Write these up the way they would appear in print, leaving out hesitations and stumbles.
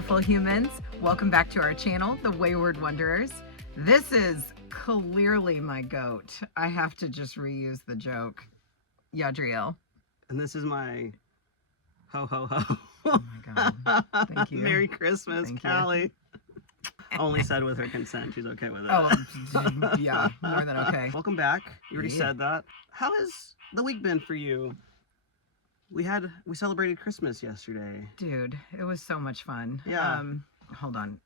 beautiful humans. Welcome back to our channel, The Wayward Wanderers. This is clearly my goat. I have to just reuse the joke. Yadriel. And this is my ho ho ho. Oh my God. Thank you. Merry Christmas, Thank Callie. Only said with her consent. She's okay with it. Oh, yeah, more than okay. Welcome back. You already Yeah. said that. How has the week been for you? We celebrated Christmas yesterday. Dude, it was so much fun. Yeah. Hold on.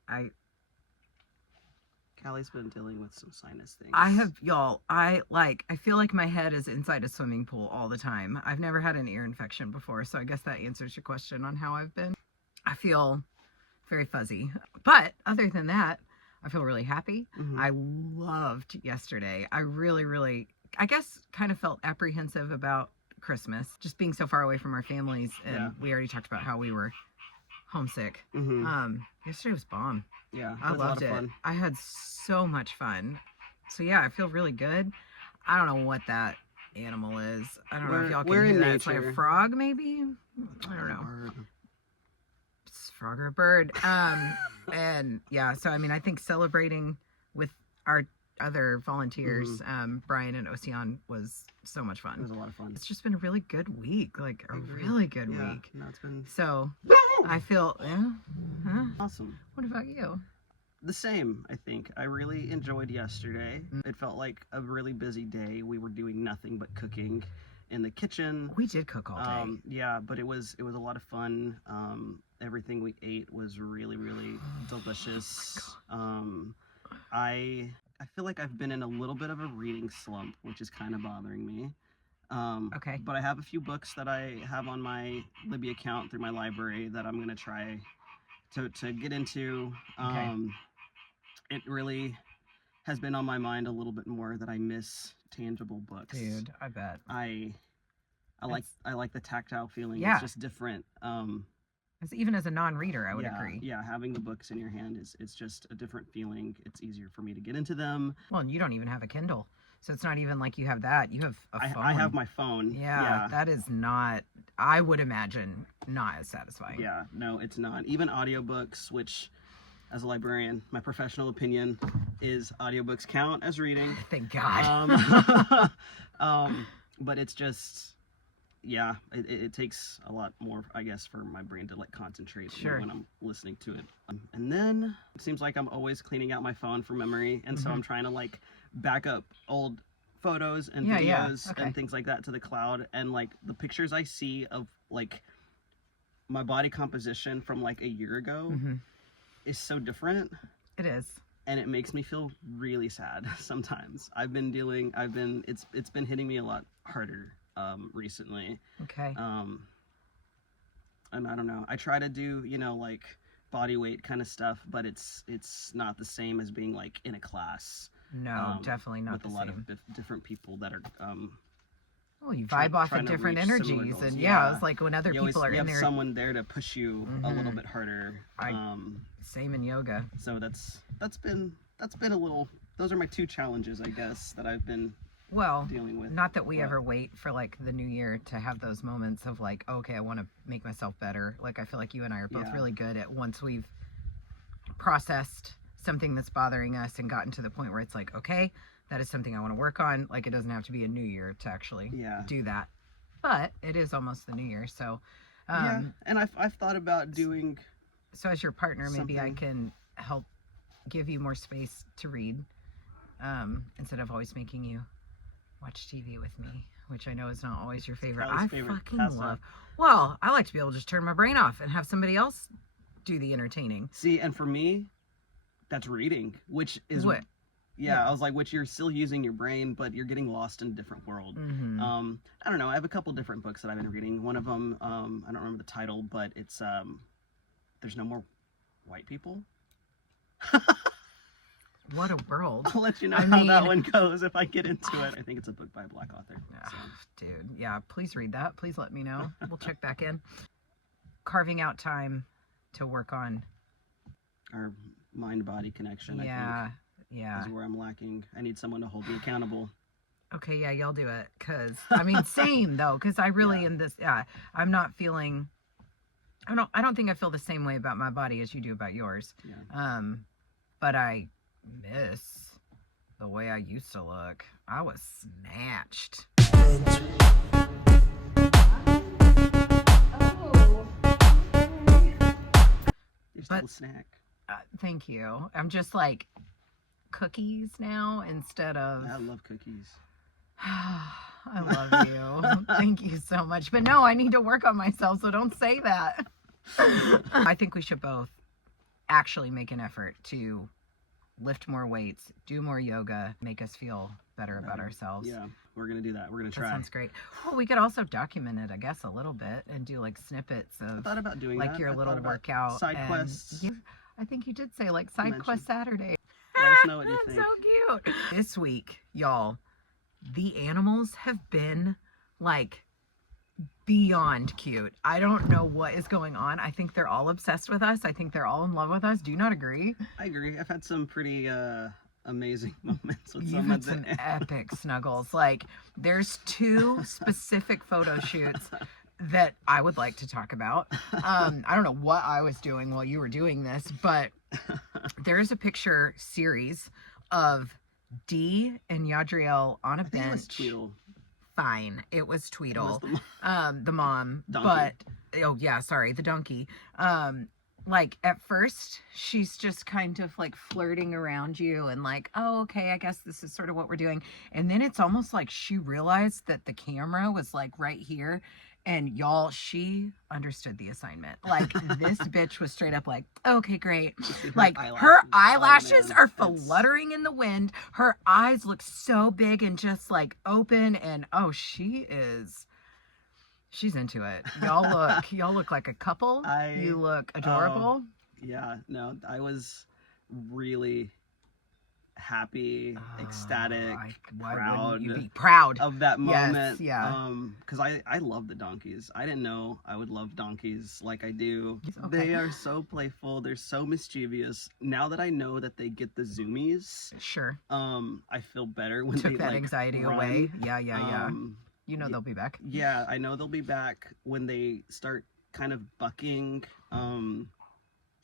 Callie's been dealing with some sinus things. I have, y'all, I feel like my head is inside a swimming pool all the time. I've never had an ear infection before, so I guess that answers your question on how I've been. I feel very fuzzy. But other than that, I feel really happy. Mhm. I loved yesterday. I really, I guess, kind of felt apprehensive about Christmas, just being so far away from our families. And Yeah. we already talked about how we were homesick. Mm-hmm. Yesterday was bomb. Yeah, I it was a lot loved of it. fun. I had so much fun. So yeah, I feel really good. I don't know what that animal is. I don't know if y'all can We're hear in that. It's like a nature. frog, maybe. I don't know. Bird. It's a frog or a bird. And yeah, so I mean, I think celebrating with our other volunteers, Brian and Ocean, was so much It fun. was a lot of fun. It's just been a really good week, like a Agree. really good Yeah, week. no, it's been So I feel, yeah. Huh? awesome. What about you? The same, I think. I really enjoyed yesterday. It felt like a really busy day. We were doing nothing but cooking in the kitchen. We did cook all day. Yeah, but it was a lot of fun. Everything we ate was really delicious. I feel like I've been in a little bit of a reading slump, which is kind of bothering me. Okay. But I have a few books that I have on my Libby account through my library that I'm gonna try to get into. Okay. It really has been on my mind a little bit more that I miss tangible books. Dude, I bet. I like the tactile feeling. Yeah. It's just different. Even as a non-reader, I would yeah, agree. Yeah, having the books in your hand it's just a different feeling. It's easier for me to get into them. Well, and you don't even have a Kindle, so it's not even like you have that. You have a phone. I have my phone. Yeah, that is not, I would imagine, not as satisfying. Yeah, no, it's not. Even audiobooks, which, as a librarian, my professional opinion is audiobooks count as reading. Thank God. But it's just, yeah, it takes a lot more, I guess, for my brain to like concentrate Sure. when I'm listening to it. And then it seems like I'm always cleaning out my phone for memory, and so I'm trying to like back up old photos and videos okay. and things like that to the cloud, and like the pictures I see of like my body composition from like a year ago is so different. It is. And it makes me feel really sad sometimes. It's been hitting me a lot harder recently. Okay. And I don't know. I try to do, like body weight kind of stuff, but it's not the same as being like in a class. No, definitely not with the a lot same. of different people that are Well, you vibe off trying at to different reach similar energies, goals. and Yeah. it's like when other you people are have in there. someone there to push you a little bit harder. Same in yoga. So that's been a little. Those are my two challenges, I guess, that I've been Well, dealing with. not that we ever wait for like the new year to have those moments of like, okay, I want to make myself better. Like, I feel like you and I are both Yeah. really good at, once we've processed something that's bothering us and gotten to the point where it's like, okay, that is something I want to work on. Like, it doesn't have to be a new year to actually do that. But it is almost the new year. So, yeah, and I've thought about doing. So as your partner, maybe I something. can help give you more space to read, instead of always making you watch TV with me, which I know is not always your favorite. Callie's I favorite fucking pastime. love. Well, I like to be able to just turn my brain off and have somebody else do the entertaining. See, and for me, that's reading, which is What? Yeah, I was like, which you're still using your brain, but you're getting lost in a different world. I don't know. I have a couple different books that I've been reading. One of them, I don't remember the title, but it's There's No More White People. What a world. I'll let you know I how that mean- one goes if I get into it. I think it's a book by a Black author. So. Dude, yeah, please read that. Please let me know. We'll check back in. Carving out time to work on. Our mind-body connection, Yeah, I think, is where I'm lacking. I need someone to hold me accountable. Okay, yeah, y'all do it. Because, I mean, same, though. Because I really, Yeah. in this, I'm not feeling I don't think I feel the same way about my body as you do about yours. Yeah. But I miss the way I used to look. I was snatched. You're still a snack. Thank you. I'm just like cookies now instead of. I love cookies. I love you. Thank you so much. But no, I need to work on myself, so don't say that. I think we should both actually make an effort to lift more weights, do more yoga, make us feel better about ourselves. Yeah, we're going to do that. We're going to try. That sounds great. Well, we could also document it, I guess, a little bit and do like snippets of I thought about doing like that. your little workout. Side quests. I think you did say like side quest Saturday. Let us know what you think. So cute. This week, y'all, the animals have been like beyond cute. I don't know what is going on. I think they're all obsessed with us. I think they're all in love with us. Do you not agree? I agree. I've had some pretty amazing moments with You've had some epic snuggles. Like, there's 2 specific photo shoots that I would like to talk about. I don't know what I was doing while you were doing this, but there's a picture series of Dee and Yadriel on a bench. It was Tweedle. Fine, it was Tweedle, It was the mom. Donkey. But oh yeah, sorry, the donkey. Like at first she's just kind of like flirting around you and like, oh, okay, I guess this is sort of what we're doing. And then it's almost like she realized that the camera was like right here. And y'all, she understood the assignment. Like this bitch was straight up like, okay, great. Like her eyelashes are fluttering in the wind. Her eyes look so big and just like open. And oh, she's into it. Y'all look like a couple. You look adorable. Yeah, no, I was really happy, ecstatic, proud. You be proud of that moment? Yes, yeah. Because I love the donkeys. I didn't know I would love donkeys like I do. Okay. They are so playful. They're so mischievous. Now that I know that they get the zoomies, sure. I feel better when took they that like, anxiety run. away. Yeah. You know they'll be back. Yeah, I know they'll be back when they start kind of bucking.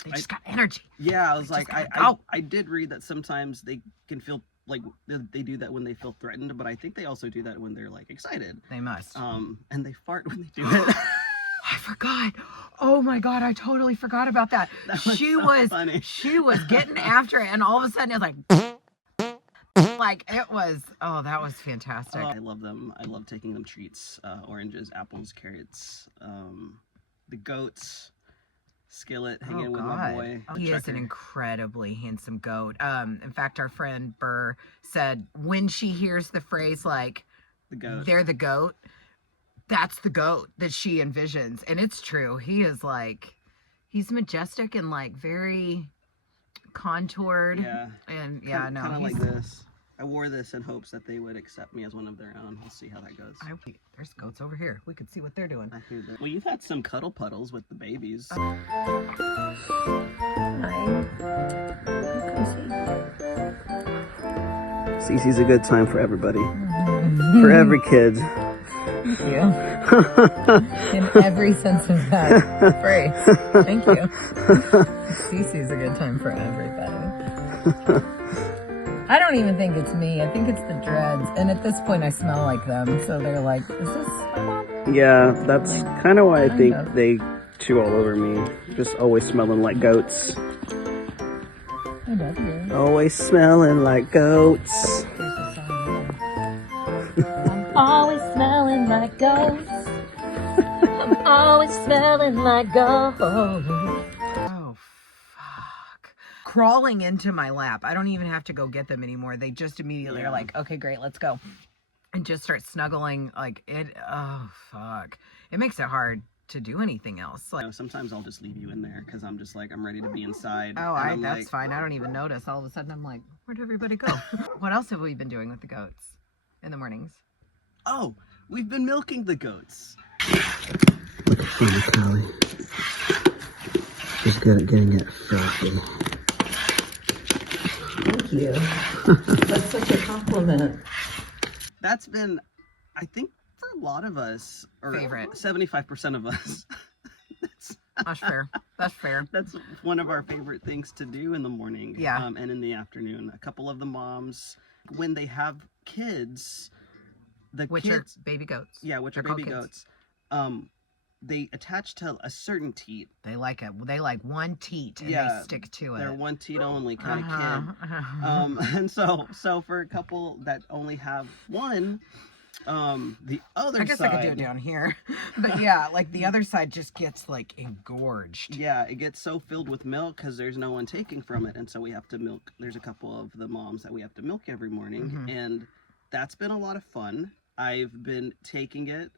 They just got energy. Yeah, I was like, I did read that sometimes they can feel like they do that when they feel threatened, but I think they also do that when they're like excited. They must. And they fart when they do it. I forgot. Oh my God, I totally forgot about that. She was getting after it, and all of a sudden it's like. Like it was, that was fantastic. I love them. I love taking them treats, oranges, apples, carrots, the goats, Skillet hanging with my boy. He is an incredibly handsome goat. In fact, our friend Burr said when she hears the phrase like, the goat. They're the goat, that's the goat that she envisions. And it's true. He is like, he's majestic and like very contoured. Yeah. And kind of like this. I wore this in hopes that they would accept me as one of their own. We'll see how that goes. There's goats over here. We could see what they're doing. I hear that. Well, you've had some cuddle puddles with the babies. Hi. Cece's a good time for everybody. For every kid. Thank you. In every sense of that phrase. Thank you. Cece's a good time for everybody. I don't even think it's me. I think it's the dreads. And at this point, I smell like them. So they're like, is this my mom? Yeah, that's kind of why I think they chew all over me. Just always smelling like goats. I love you. Always smelling like goats. I'm always smelling like ghosts. I'm always smelling like ghosts. Crawling into my lap. I don't even have to go get them anymore. They just immediately are like, okay, great, let's go. And just start snuggling like it. Oh, fuck. It makes it hard to do anything else. Like, sometimes I'll just leave you in there because I'm just like, I'm ready to be inside. Oh, that's fine. I don't even notice. All of a sudden I'm like, where'd everybody go? What else have we been doing with the goats in the mornings? Oh, we've been milking the goats. Look at you, Callie. Just good at getting it filthy. Thank you. That's such a compliment. That's been, I think, for a lot of us, or favorite. 75% of us. That's fair. That's fair. That's one of our favorite things to do in the morning. Yeah. And in the afternoon. A couple of the moms, when they have kids, Which kids, are baby goats. yeah, which They're are baby called goats, they attach to a certain teat. They like it. They like one teat and Yeah, they stick to it. They're one teat only kind of kid. Uh-huh. And so for a couple that only have one, the other I guess side, I could do it down here. But yeah, like the other side just gets like engorged. yeah, it gets so filled with milk because there's no one taking from it, and so we have to milk. There's a couple of the moms that we have to milk every morning, Mhm. and that's been a lot of fun. I've been taking it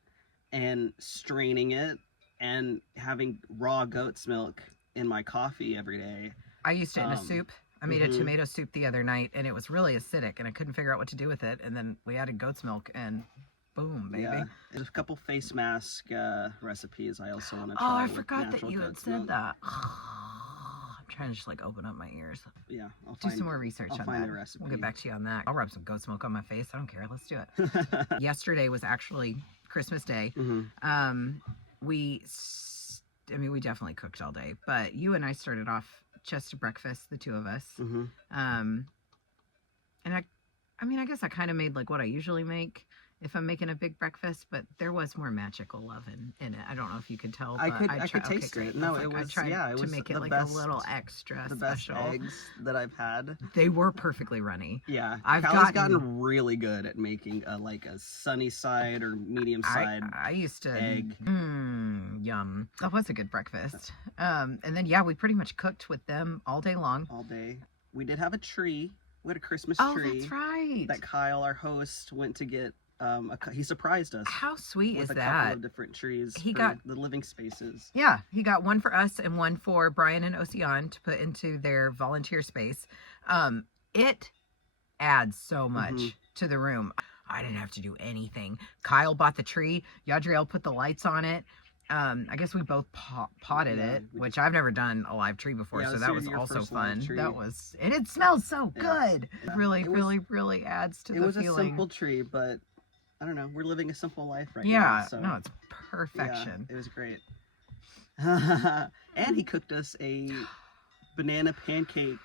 and straining it and having raw goat's milk in my coffee every day. I used it in a soup. I made a mhm. tomato soup the other night and it was really acidic and I couldn't figure out what to do with it. And then we added goat's milk and boom, baby. Yeah, there's a couple face mask recipes I also want to Oh, try. I with forgot that natural you had goat's said milk. that. I'm trying to just like open up my ears. Yeah, I'll Do find, some more research I'll on find that. a recipe. We'll get back to you on that. I'll rub some goat's milk on my face. I don't care. Let's do it. Yesterday was actually Christmas Day. Mhm. We definitely cooked all day, but you and I started off just breakfast, the two of us. Mhm. And I guess I kind of made like what I usually make if I'm making a big breakfast, but there was more magical love in it. I don't know if you could tell. I But could taste great. it. No, I it was tried it to was make it the like best, a little extra the best special. eggs that I've had. They were perfectly runny. Yeah, I've Callie's gotten- gotten really good at making a sunny side or medium side. I used to egg. Yum. That was a good breakfast. And then yeah, we pretty much cooked with them all day long. All day. We did have a tree. We had a Christmas Oh, tree that's right. that Kyle, our host, went to get. He surprised us How sweet with is a that? couple of different trees. He for got- the living spaces. Yeah, he got one for us and one for Brian and Ocean to put into their volunteer space. It adds so much Mhm. to the room. I didn't have to do anything. Kyle bought the tree. Yadriel put the lights on it. I guess we both potted Yeah, it, we which I've never done a live tree before, Yeah, so this that is was your also first live fun. tree. That was, and it smells so Yeah. good. Yeah. Really, It was- really, really adds to It the was feeling. a simple tree, but I don't know. We're living a simple life right now. Yeah, So no, it's yeah, perfection. it was great. And he cooked us a banana pancake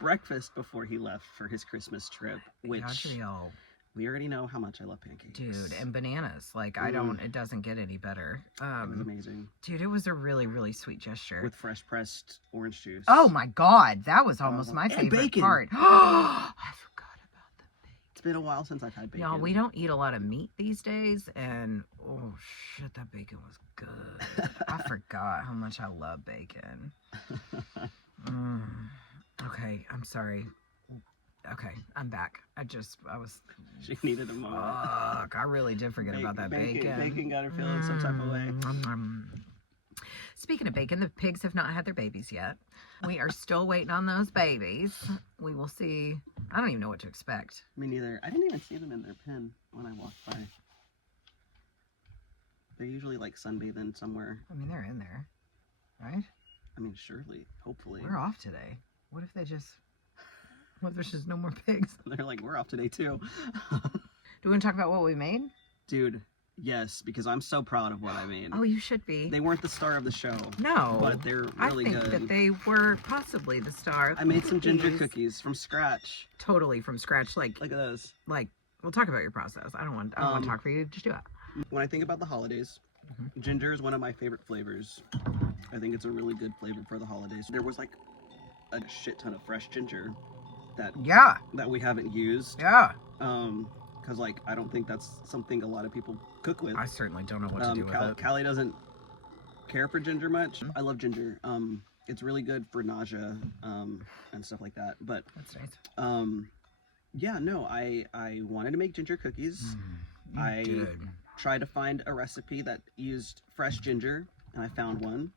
breakfast before he left for his Christmas trip, which Yadriel, we already know how much I love pancakes. dude, and bananas. Like it doesn't get any better. It was amazing Dude, it was a really, really sweet gesture. with fresh pressed orange juice. Oh my God, that was almost my And favorite bacon. part. I forgot about the bacon. It's been a while since I've had bacon. Y'all, we don't eat a lot of meat these days, and oh shit, that bacon was good. I forgot how much I love bacon. Okay, I'm sorry. Okay, I'm back. I was. She needed a moment. Fuck, I really did forget about that bacon. Bacon got her feeling some type of way. Speaking of bacon, the pigs have not had their babies yet. We are still waiting on those babies. We will see. I don't even know what to expect. Me neither. I didn't even see them in their pen when I walked by. They're usually like sunbathing somewhere. I mean, they're in there, right? I mean, surely, hopefully. We're off today. What if they just... What if there's just no more pigs? They're like, we're off today too. Do we want to talk about what we made? Dude, yes, because I'm so proud of what I made. Oh, you should be. They weren't the star of the show, No. but they're I really think good. that they were possibly the star. of I the made some ginger cookies. cookies from scratch. Totally from scratch. Like, Look at those. we'll talk about your process. I don't want to talk for you. Just do it. When I think about the holidays, ginger is one of my favorite flavors. I think it's a really good flavor for the holidays. There was like a shit ton of fresh ginger Yeah. that we haven't used. Yeah. Because like I don't think that's something a lot of people cook with. I certainly don't know what to do with it. Callie doesn't care for ginger much. I love ginger. It's really good for nausea and stuff like that. But That's nice. yeah, no, I wanted to make ginger cookies. You I did. tried to find a recipe that used fresh ginger, and I found one.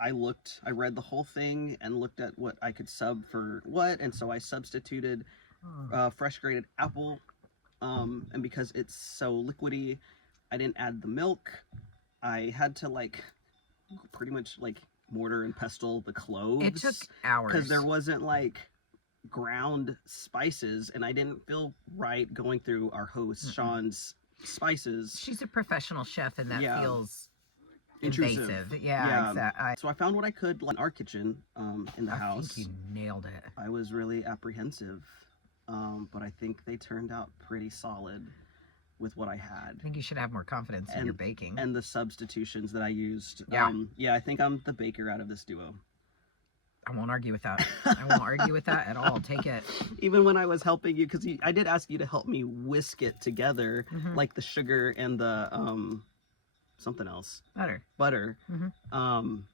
I read the whole thing and looked at what I could sub for what, and so I substituted fresh grated apple, and because it's so liquidy, I didn't add the milk. I had to like pretty much like mortar and pestle the cloves. It took hours. Because there wasn't like ground spices, and I didn't feel right going through our host Sean's spices. She's a professional chef, and that Yeah. feels intrusive. invasive. Yeah, exactly. So I found what I could in our kitchen in the house. I think you nailed it. I was really apprehensive, but I think they turned out pretty solid with what I had. I think you should have more confidence in your baking. And the substitutions that I used. Yeah. I think I'm the baker out of this duo. I won't argue with that. I won't argue with that at all. Take it. Even when I was helping you, because I did ask you to help me whisk it together, like the sugar and the something else. Butter. And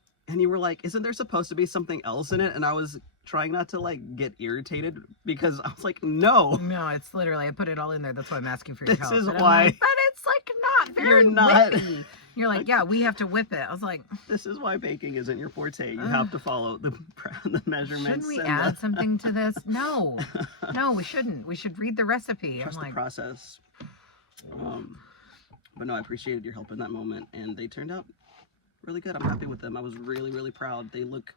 you were like, isn't there supposed to be something else in it? And I was trying not to like get irritated because I was like, no. No, it's literally, I put it all in there. That's why I'm asking for your help. This is but why. Like, but it's like not very You're not. whippy. You're like, yeah, we have to whip it. I was like, this is why baking isn't your forte. You have to follow the measurements. Shouldn't we add something to this? No, we shouldn't. We should read the recipe. Trust the process. But no, I appreciated your help in that moment, and they turned out really good. I'm happy with them. I was really, really proud. They look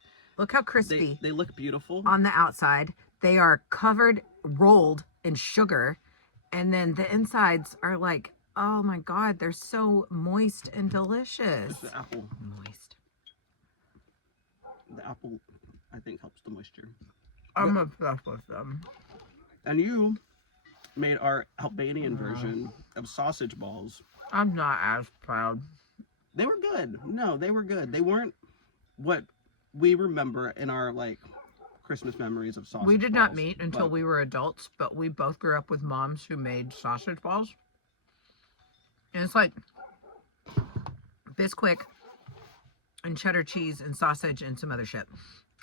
how crispy. They look beautiful on the outside. They are rolled in sugar, and then the insides are like, oh my God, they're so moist and delicious. It's the apple. Moist. The apple, I think, helps the moisture. I'm obsessed with them. And you made our Albanian version of sausage balls. I'm not as proud. They were good. No, they were good. They weren't what we remember in our like Christmas memories of sausage balls. We did not meet until we were adults, but we both grew up with moms who made sausage balls. And it's like Bisquick and cheddar cheese and sausage and some other shit.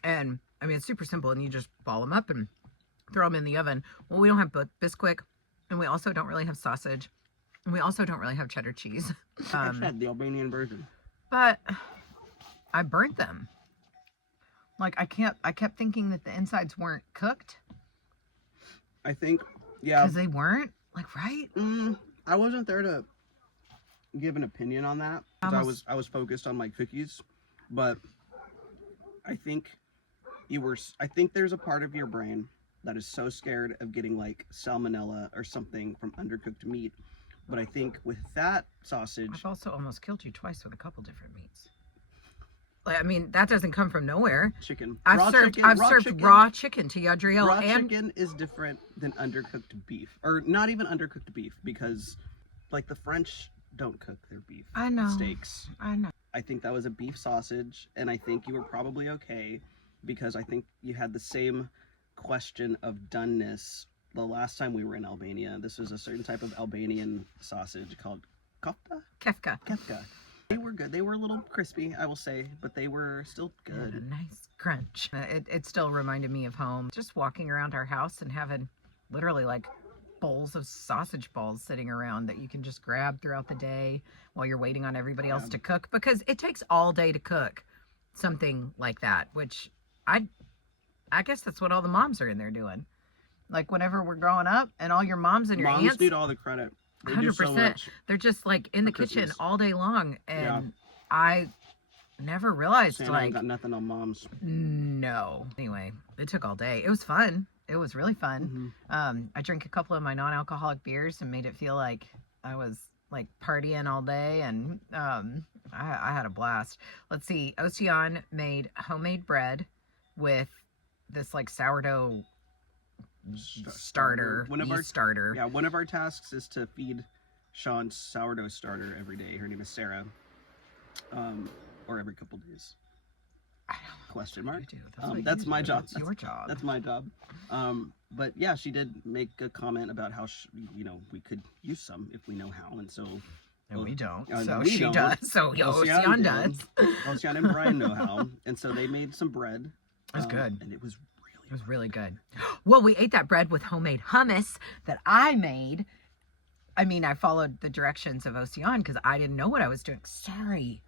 And I mean, it's super simple, and you just ball them up and throw them in the oven. Well, we don't have Bisquick, and we also don't really have sausage, and we also don't really have cheddar cheese. I had the Albanian version. But I burnt them. Like, I kept thinking that the insides weren't cooked. I think, yeah. Because they weren't? Like, right? I wasn't there to give an opinion on that. Because I was focused on my cookies. But I think there's a part of your brain that is so scared of getting like salmonella or something from undercooked meat. But I think with that sausage, I've also almost killed you twice with a couple different meats. Like, I mean, that doesn't come from nowhere. Chicken. I've served raw chicken to Yadriel. Raw chicken is different than undercooked beef, or not even undercooked beef, because like the French don't cook their beef steaks. I know. I think that was a beef sausage, and I think you were probably okay because I think you had the same question of doneness the last time we were in Albania. This was a certain type of Albanian sausage called Kefka. They were good. They were a little crispy, I will say, but they were still good. A nice crunch. It still reminded me of home. Just walking around our house and having literally like bowls of sausage balls sitting around that you can just grab throughout the day while you're waiting on everybody else to cook, because it takes all day to cook something like that, which I guess that's what all the moms are in there doing. Like whenever we're growing up and all your moms and your aunts. Moms need all the credit. 100%. They're just like in the kitchen all day long. And I never realized Santa like. ain't got nothing on moms. No. Anyway, it took all day. It was fun. It was really fun. I drank a couple of my non-alcoholic beers and made it feel like I was like partying all day, and I had a blast. Let's see. Ocean made homemade bread with this like sourdough starter. Yeah, one of our tasks is to feed Sean's sourdough starter every day. Her name is Sarah. Or every couple days. Question mark. That's my job. That's your job. That's my job. But yeah, she did make a comment about how we could use some if we know how, and so. And we don't. So she don't. does. So Ocean does. Ocean and Brian know how, and so they made some bread. It was good. And it was really good. Well, we ate that bread with homemade hummus that I made. I mean, I followed the directions of Ocean because I didn't know what I was doing. Sorry.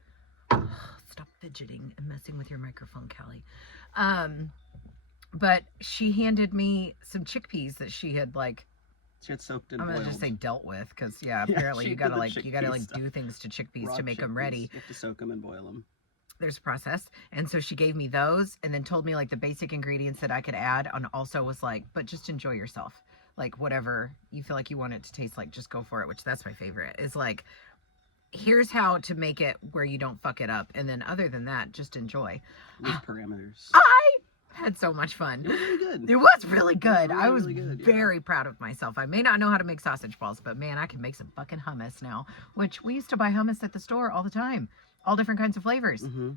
Stop fidgeting and messing with your microphone, Callie. But she handed me some chickpeas that she had soaked and I'm gonna boiled. just say dealt with, because apparently you gotta do things to chickpeas Raw to make them ready. You have to soak them and boil them. There's a process, and so she gave me those, and then told me the basic ingredients that I could add, and also was like, but just enjoy yourself, like whatever you feel like you want it to taste like, just go for it. Which that's my favorite. Is like here's how to make it where you don't fuck it up. And then other than that, just enjoy. With parameters. I had so much fun. It was really good. It was really good. Really, I was really good, yeah. very proud of myself. I may not know how to make sausage balls, but man, I can make some fucking hummus now, which we used to buy hummus at the store all the time. All different kinds of flavors. Mm-hmm.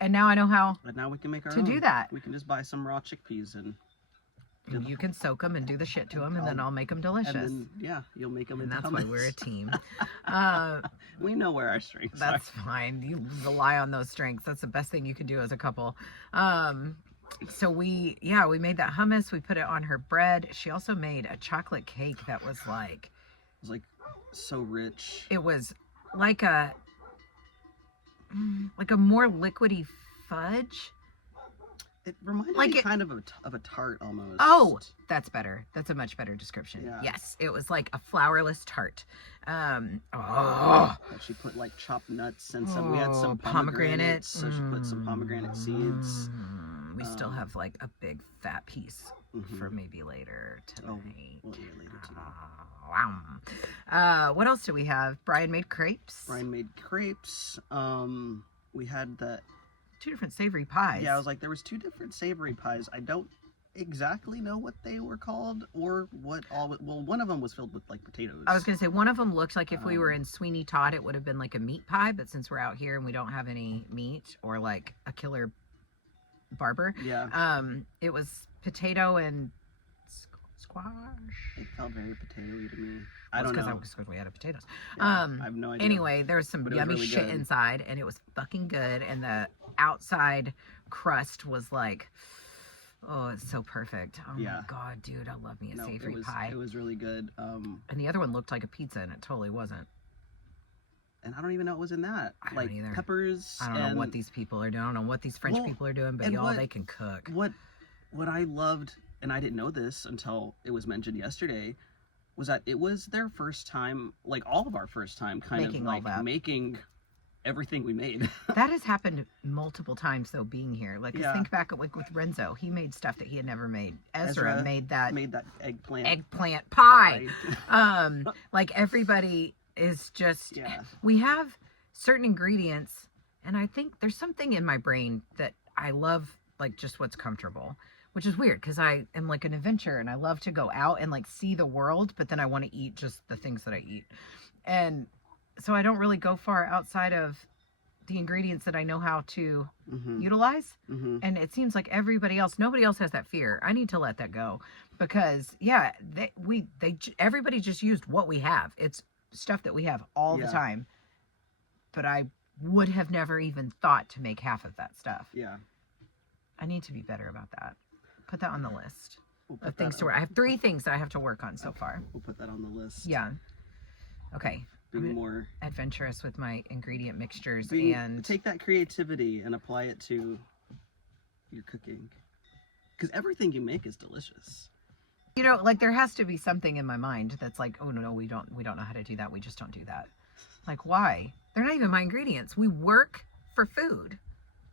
And now I know how But now we can make our to own. do that. We can just buy some raw chickpeas and You can soak them and do the shit to them, and then I'll make them delicious. And then, you'll make them And into that's hummus. why we're a team. We know where our strengths are. That's fine. You rely on those strengths. That's the best thing you can do as a couple. So we made that hummus. We put it on her bread. She also made a chocolate cake that was like... It was like so rich. It was like a more liquidy fudge. It reminded Like me it- kind of a tart almost. Oh, that's better. That's a much better description. Yeah. Yes, it was like a flourless tart. But she put like chopped nuts and some. We had some pomegranate. pomegranates, so she put some pomegranate seeds. We still have like a big fat piece Mhm. for maybe later Oh, tonight. we'll eat it later too. Wow. What else do we have? Brian made crepes. Brian made crepes. We had the 2 different savory pies. Yeah, I was like, there was 2 different savory pies. I don't exactly know what they were called or what all. Well, one of them was filled with like potatoes. I was gonna say one of them looked like if we were in Sweeney Todd, it would have been like a meat pie. But since we're out here and we don't have any meat or like a killer barber, Yeah. it was potato and squash. It felt very potatoy to me. I don't know. Because we had potatoes. Yeah, I have no idea. Anyway, there was some But it was yummy really shit good. inside, and it was fucking good. And the outside crust was like, oh, it's so perfect. Oh Yeah. my god, dude, I love me a No, savory pie. It was really good. And the other one looked like a pizza, and it totally wasn't. And I don't even know what was in that. I don't Like either. peppers. I don't know what these people are doing. I don't know what these French Well, people are doing, but and y'all, what- they can cook. What I loved, and I didn't know this until it was mentioned yesterday, was that it was their first time, like all of our first time, Making all that. making everything we made. That has happened multiple times, though, being here. Like, 'cause Yeah. think back at, like, with Renzo. He made stuff that he had never made. Ezra made that made that eggplant pie. Like, everybody is just... Yeah. We have certain ingredients, and I think there's something in my brain that I love, like, just what's comfortable. Which is weird, because I am, like, an adventurer, and I love to go out and, like, see the world, but then I want to eat just the things that I eat. And so I don't really go far outside of the ingredients that I know how to utilize. Mm-hmm. And it seems like nobody else has that fear. I need to let that go, because everybody just used what we have. It's stuff that we have all the Yeah. time, but I would have never even thought to make half of that stuff. Yeah. I need to be better about that. Put that on the list We'll put of things that to work. I have 3 things that I have to work on so far. We'll put that on the list. Yeah. Okay. Being I'm more adventurous with my ingredient mixtures and take that creativity and apply it to your cooking. Because everything you make is delicious. like there has to be something in my mind that's like, oh no, we don't know how to do that. We just don't do that. Like, why? They're not even my ingredients. We work for food.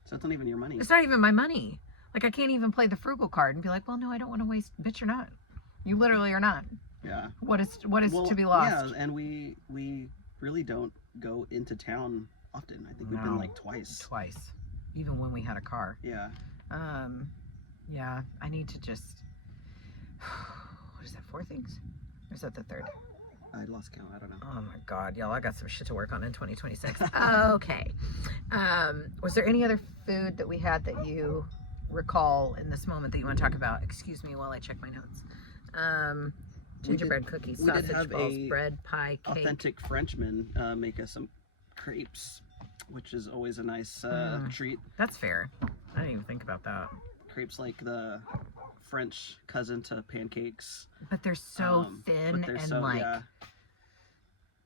So it's not even your money. It's not even my money. Like, I can't even play the frugal card and be like, well, no, I don't want to waste. Bitch, you're not. You literally are not. Yeah. What is Well, to be lost? Yeah, and we really don't go into town often. I think we've been like twice. Even when we had a car. Yeah. Yeah, I need to just, what is that, 4 things? Or is that the 3rd? I lost count. I don't know. Oh my God, y'all, I got some shit to work on in 2026. Okay. Was there any other food that we had that you recall in this moment that you want to talk about? Excuse me while I check my notes. Gingerbread cookies, we did sausage have balls, a bread, pie, cake. Authentic Frenchman make us some crepes, which is always a nice treat. That's fair. I didn't even think about that. Crepes like the French cousin to pancakes. But they're so thin and yeah.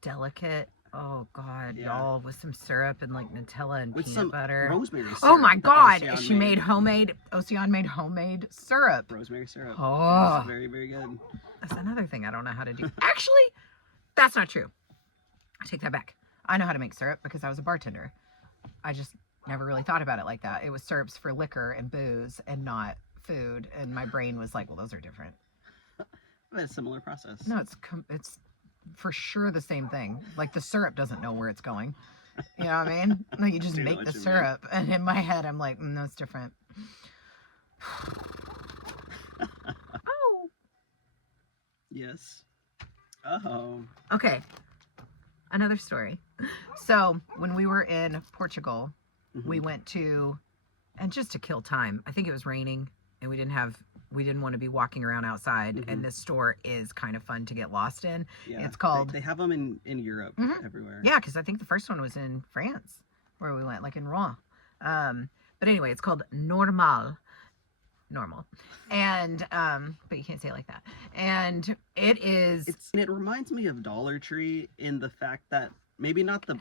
delicate. Oh God, Yeah. y'all, with some syrup and like Nutella and With peanut some butter. rosemary syrup. Oh my that God, Ocean she made Ocean made homemade syrup. rosemary syrup. Oh. It's very, very good. That's another thing I don't know how to do. Actually, that's not true. I take that back. I know how to make syrup because I was a bartender. I just never really thought about it like that. It was syrups for liquor and booze and not food. And my brain was like, well, those are different. But it's a similar process. No, it's for sure the same thing. Like the syrup doesn't know where it's going. You know what I mean? Like you just I know make what the you mean. syrup, and in my head I'm like, no, it's different. Oh. Yes. Oh. Okay. Another story. So when we were in Portugal, we went to, and just to kill time, I think it was raining, and we didn't want to be walking around outside, and this store is kind of fun to get lost in. Yeah. It's called... They have them in Europe everywhere. Yeah, because I think the first one was in France, where we went, like in Rouen. But anyway, it's called Normal. And, but you can't say it like that. And it is... It reminds me of Dollar Tree in the fact that maybe not the...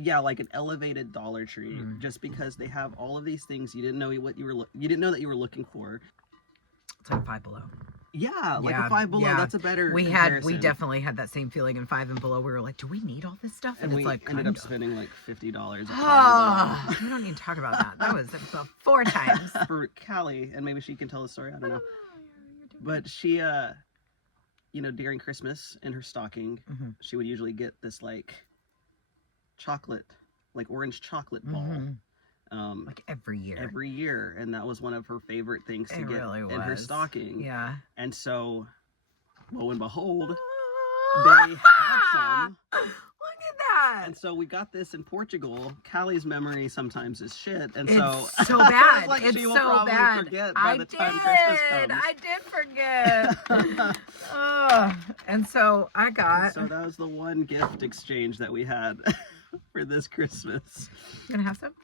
Yeah, like an elevated Dollar Tree, just because they have all of these things you didn't know you didn't know that you were looking for. It's like Five Below. Yeah, like a Five Below. Yeah. That's a better We comparison. definitely had that same feeling in Five and Below. We were like, do we need all this stuff? And we it's like ended up spending like $50 at Five Oh, Below. we don't need to talk about that. That was about 4 times. For Callie, and maybe she can tell the story. I don't know. But she, you know, during Christmas in her stocking, she would usually get this like chocolate, like orange chocolate ball. Like every year. And that was one of her favorite things to get really in her stocking. Yeah. And so, lo and behold, they had some. Look at that. And so we got this in Portugal. Callie's memory sometimes is shit, and It's so so bad. like it's she will so probably bad. forget by the time Christmas comes. I did forget. And so I got... So that was the one gift exchange that we had for this Christmas. You gonna have some?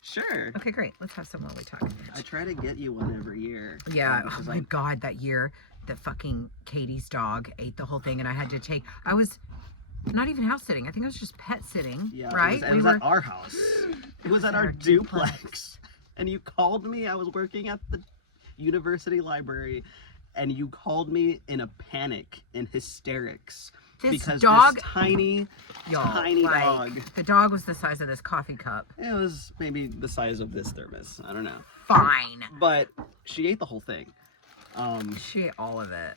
Sure. Okay, great. Let's have some while we talk. I try to get you one every year. Yeah. Oh because my God, that year that fucking Katie's dog ate the whole thing, and I had to take... I was not even house sitting. I think I was just pet sitting. Yeah, right? It was at our house. It was at our duplex. And you called me. I was working at the university library, and you called me in a panic, in hysterics. Because dog, this tiny dog. The dog was the size of this coffee cup. It was maybe the size of this thermos. I don't know. Fine. But she ate the whole thing. She ate all of it.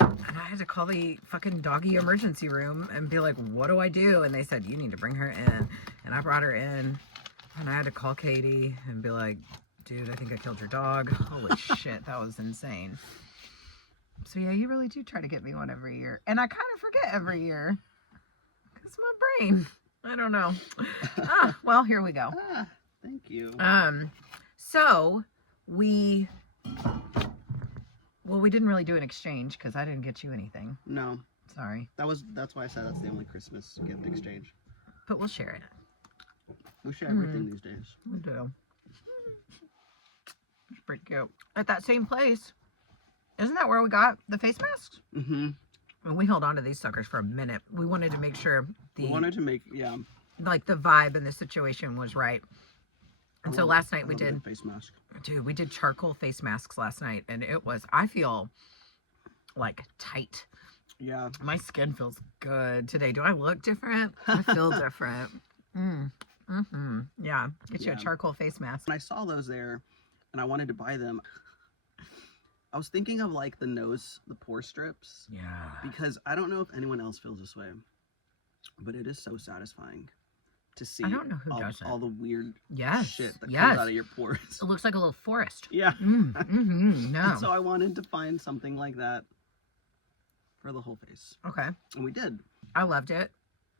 And I had to call the fucking doggy emergency room and be like, what do I do? And they said, you need to bring her in. And I brought her in. And I had to call Katie and be like, dude, I think I killed your dog. Holy shit, that was insane. So yeah, you really do try to get me one every year. And I kind of forget every year. It's my brain. I don't know. Well, here we go. Thank you. So we didn't really do an exchange because I didn't get you anything. No. Sorry. That's why I said that's the only Christmas gift exchange. But we'll share it. We share everything these days. We do. It's pretty cute. At that same place, isn't that where we got the face masks? Mm-hmm. And we held on to these suckers for a minute. We wanted to make sure We wanted to make, like the vibe and the situation was right. And so last night we did face mask. Dude, we did charcoal face masks last night, and it was, I feel like tight. Yeah. My skin feels good today. Do I look different? I feel different. Yeah. Get you a charcoal face mask. When I saw those there and I wanted to buy them, I was thinking of like the pore strips. Yeah. Because I don't know if anyone else feels this way, but it is so satisfying to see I don't know who does all the weird shit that comes out of your pores. It looks like a little forest. Yeah. No. And so I wanted to find something like that for the whole face. Okay. And we did. I loved it.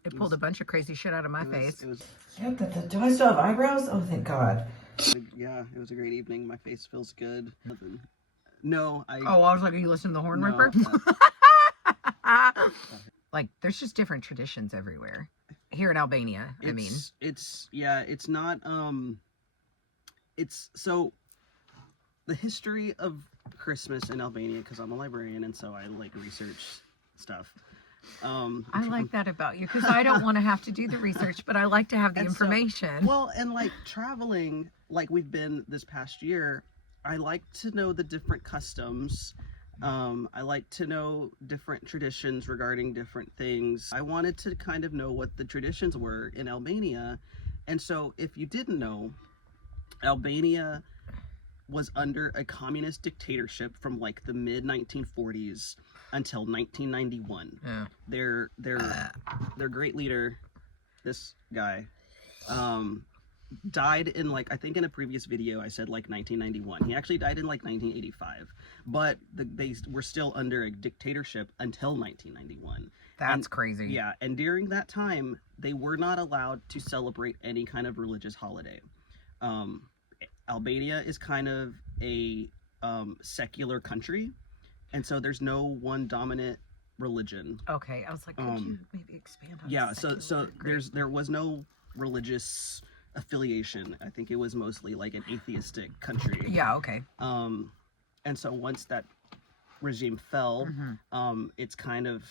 It pulled a bunch of crazy shit out of my face. Do I still have eyebrows? Oh, thank God. Yeah, it was a great evening. My face feels good. No, I was like, are you listening to the Horn no, Ripper? Like, there's just different traditions everywhere. Here in Albania, it's not, it's, so, the history of Christmas in Albania, because I'm a librarian, and so I, like, research stuff. I like that about you, because I don't want to have to do the research, but I like to have the information. Well, and, like, traveling, like we've been this past year, I like to know the different customs. I like to know different traditions regarding different things. I wanted to kind of know what the traditions were in Albania. And so if you didn't know, Albania was under a communist dictatorship from like the mid 1940s. until 1991. Yeah. Their great leader, this guy, died in like, I think in a previous video I said like 1991. He actually died in like 1985, but they were still under a dictatorship until 1991. That's crazy. Yeah, and during that time, they were not allowed to celebrate any kind of religious holiday. Albania is kind of a secular country, and so there's no one dominant religion. Okay, I was like, could you maybe expand on Yeah, secular? so Great. there was no religious affiliation. I think it was mostly like an atheistic country. Yeah, okay. And so once that regime fell, it's kind of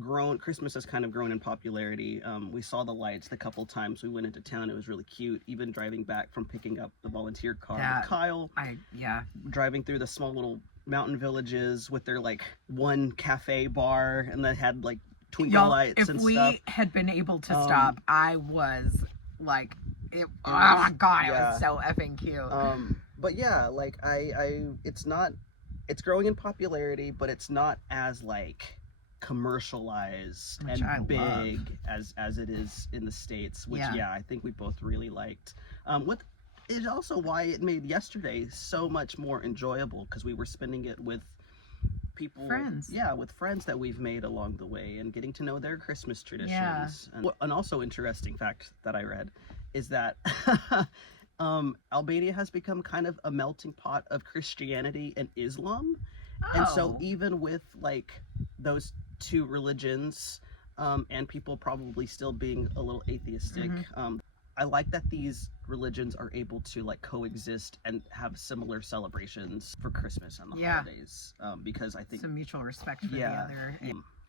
grown. Christmas has kind of grown in popularity. We saw the lights the couple times we went into town. It was really cute. Even driving back from picking up the volunteer car with Kyle, driving through the small little mountain villages with their like one cafe bar and that had like twinkle lights and stuff. If we had been able to stop, I was like, oh my god, it was so effing cute. But yeah, like it's growing in popularity, but it's not as like commercialized Which and I big as it is in the States, which I think we both really liked. What is also why it made yesterday so much more enjoyable, because we were spending it with friends that we've made along the way and getting to know their Christmas traditions. And an also interesting fact that I read is that Albania has become kind of a melting pot of Christianity and Islam. And so even with like those two religions, and people probably still being a little atheistic, I like that these religions are able to like coexist and have similar celebrations for Christmas and the holidays, because I think some mutual respect for the other.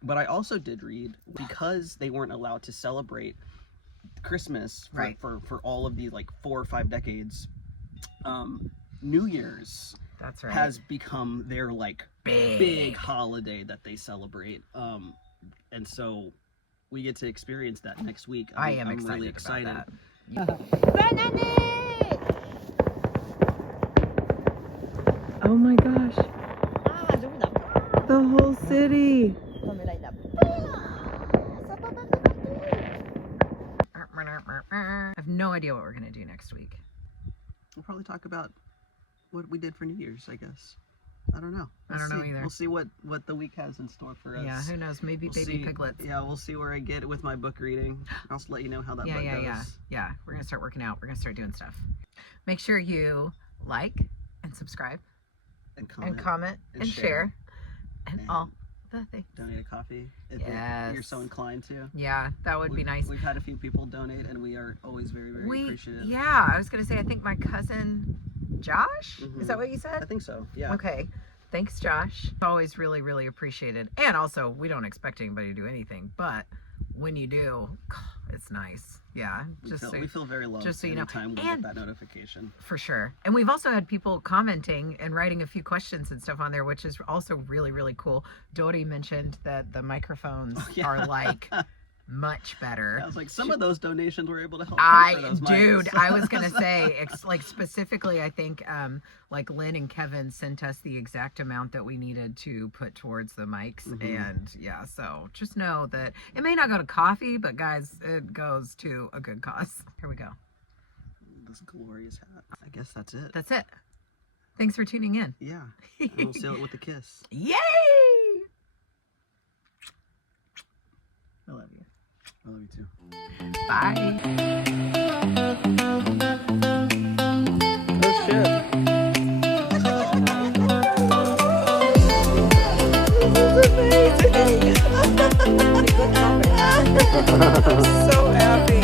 But I also did read, because they weren't allowed to celebrate Christmas for all of these like 4 or 5 decades, New Year's has become their like big holiday that they celebrate, and so we get to experience that next week. I'm really excited about that. Oh my gosh, the whole city. I have no idea what we're gonna do next week. We'll probably talk about what we did for New Year's, I guess. I don't know. I don't know either. We'll see what the week has in store for us. Yeah, who knows? Maybe baby piglets. Yeah, we'll see where I get with my book reading. I'll just let you know how that book goes. Yeah, we're gonna start working out. We're gonna start doing stuff. Make sure you like and subscribe and comment and share and all the things. Donate a coffee if you're so inclined to. Yeah, that would be nice. We've had a few people donate, and we are always very, very appreciative. Yeah, I was gonna say, I think my cousin Josh, is that what you said? I think so, yeah. Okay, thanks Josh. Always really, really appreciated. And also, we don't expect anybody to do anything, but when you do, it's nice. Yeah, we feel very loved just so you know. Anytime we get that notification. For sure. And we've also had people commenting and writing a few questions and stuff on there, which is also really, really cool. Dori mentioned that the microphones are like much better. I was like, some of those donations were able to help pay for those mics. I was gonna say, like specifically, I think like Lynn and Kevin sent us the exact amount that we needed to put towards the mics, and so just know that it may not go to coffee, but guys, it goes to a good cause. Here we go. This glorious hat. I guess that's it. That's it. Thanks for tuning in. Yeah. And we'll seal it with a kiss. Yay! I love you. I love you too. Bye. Oh shit. This is amazing. I'm so happy.